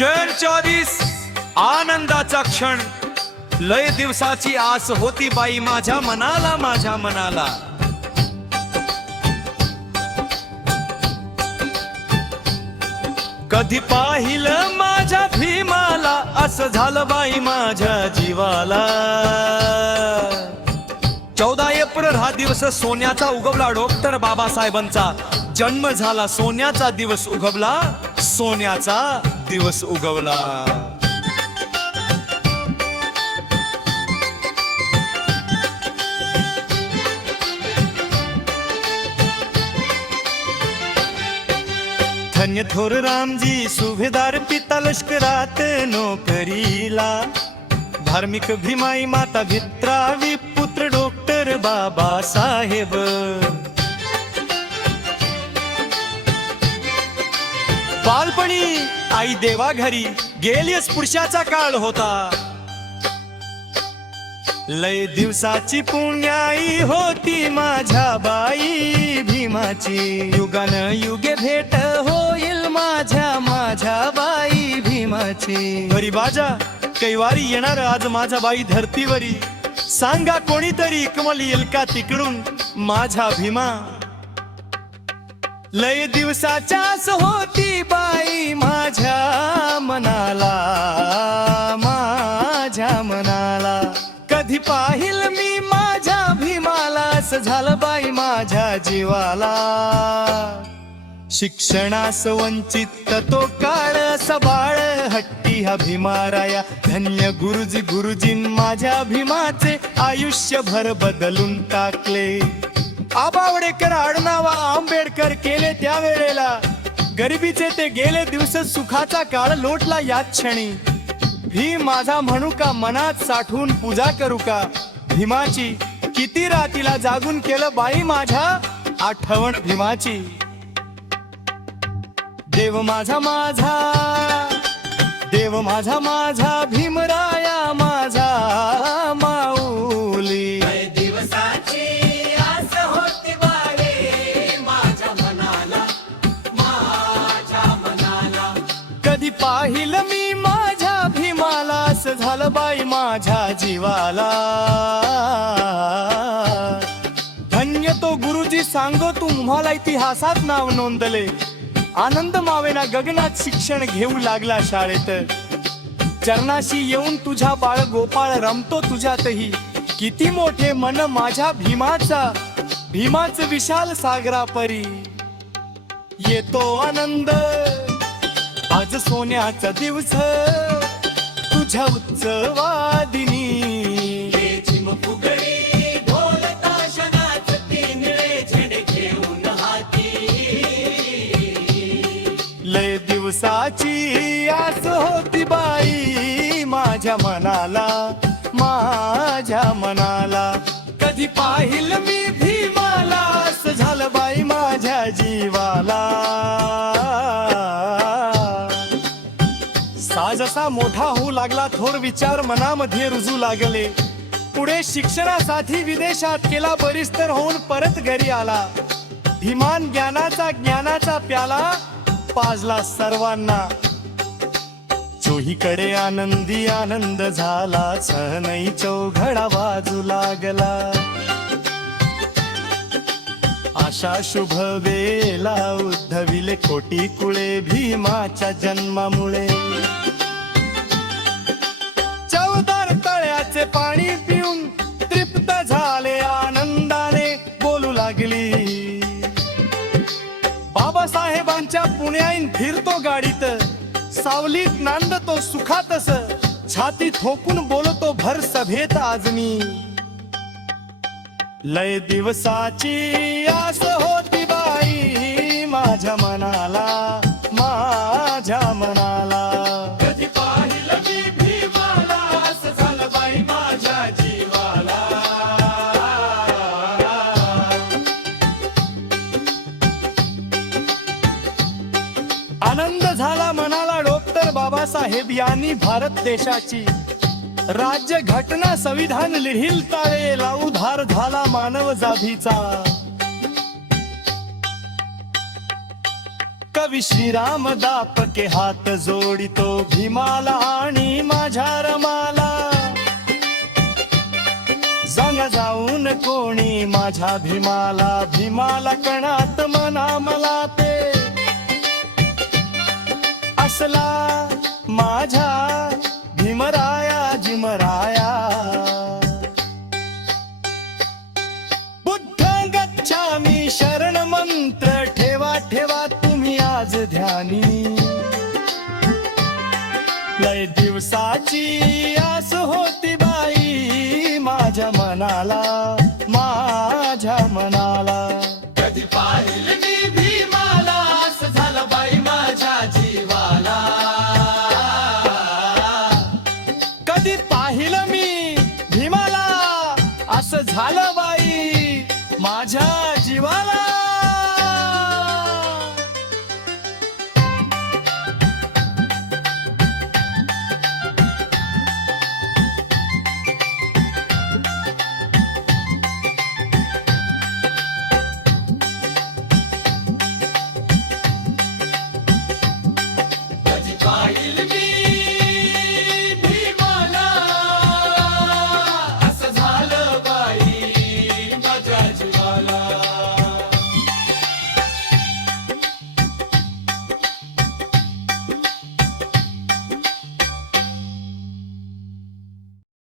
जैन 24 आनंदाचा क्षण, लय दिवसाची आस होती बाई माझ्या मनाला, माझ्या मनाला. कधी पाहिलं माझ्या भीमाला, असं झालं बाई माझ्या जीवाला. 14 एप्रिल हा दिवस सोन्याचा उगवला, डॉक्टर बाबासाहेबांचा जन्म झाला. सोन्याचा दिवस उगवला, सोन्याचा दिवस उगवला. धन्य थोर रामजी सुभेदार, पिता लष्करात नोकरीला. धार्मिक भीमाई माता भित्रावी, पुत्र डॉक्टर बाबासाहेब. बालपणी आई देवा घरी गेलीस, पुरुषाचा काळ होता. लय दिवसाची पुण्याई होती माझ्या बाई भीमाची. युगान युगे भेट होईल माझ्या बाई भीमाची. वरी बाजा कैवारी येणार आज माझ्या बाई धरतीवरी. सांगा कोणीतरी कमल येईल का तिकडून माझ्या भीमा. लय दिवसाच्याच होती बाई माझ्या मनाला, माझ्या मनाला. कधी पाहिल मी माझ्या भीमाला, असं झालं बाई माझ्या जीवाला. शिक्षणास वंचित तो काळ, सबाळ हट्टी हा भीमाराया. धन्य गुरुजी गुरुजीन माझ्या भीमाचे आयुष्यभर बदलून टाकले. आबावडेकर आडनावा आंबेडकर केले त्या वेळेला. गरिबीचे ते गेले दिवस, सुखाचा काळ लोटला याच क्षणी. भीम माझा म्हणू का, मनात साठवून पूजा करू का. भीमाची किती रातीला जागून केलं बाई माझ्या आठवण भीमाची. देव माझा माझा, देव माझा माझा भीमराया माझा माऊली. दिवसाची आस होती बाई माझ्या मनाला, माझ्या मनाला. कधी पाहिलं मी माझ्या भीमाला, असं झालं बाई माझ्या जीवाला. धन्य तो गुरुजी सांगो तुम्हाला, इतिहासात नाव नोंदले. आनंद मावेना गगनात शिक्षण घेऊ लागला शाळेत. चरणाशी येऊन तुझ्या बाळ गोपाळ रमतो तुझ्यातही. किती मोठे मन माझ्या भीमाचा, भीमाच विशाल सागरा परी. येतो आनंद आज सोन्याचा दिवस, तुझ्या उत्सवादिनी. फुगडी ढोल ताशनाच, निळे झेंडे घेऊन हाती. लय दिवसाची आस होती बाई माझ्या मनाला, माझ्या मनाला. कधी पाहिल मी भीमाला, असं झालं बाई माझ्या जीवाला. जसा मोठा होऊ लागला, थोर विचार मनामध्ये रुजू लागले. पुढे शिक्षणासाठी विदेशात केला बरिस्तर होऊन परत घरी आला. भीमान ज्ञानाचा प्याला पाजला सर्वांना. चोहीकडे आनंदी आनंद झाला, सहनई चौघडा वाजू लागला. आशा शुभ वेला उद्धविले, कोटी कुळे भीमाच्या जन्मामुळे. चवदार तळ्याचे पाणी पिऊन तृप्त झाले, आनंदाने बोलू लागली. बाबासाहेबांच्या पुण्याईन फिरतो गाडीत, सावलीत नांदतो सुखातस. छाती ठोकून बोलतो भर सभेत आज मी. लय दिवसाची आस होती बाई माझ्या मनाला, माझ्या मनाला. कधी पाहिलं मी भीमाला, असं झालं बाई माझ्या जीवाला. आनंद झाला मनाला डॉक्टर बाबासाहेब यांनी भारत देशाची राज्य घटना संविधान लिहिल तावेला. उद्धार झाला मानव जातीचा. कवी श्रीराम दापके हात जोडितो भीमाला आणि माझ्या रमाला. सांगा जाऊन कोणी माझ्या भीमाला, भीमाला कणात मना मला ते. असला माझ्या भीमराया जिमराया. बुद्धं गच्छामि शरण मंत्र ठेवा ठेवा तुम्ही आज ध्यानी. लय दिवसाची आस होती बाई माझ्या मनाला, माझ्या मनाला.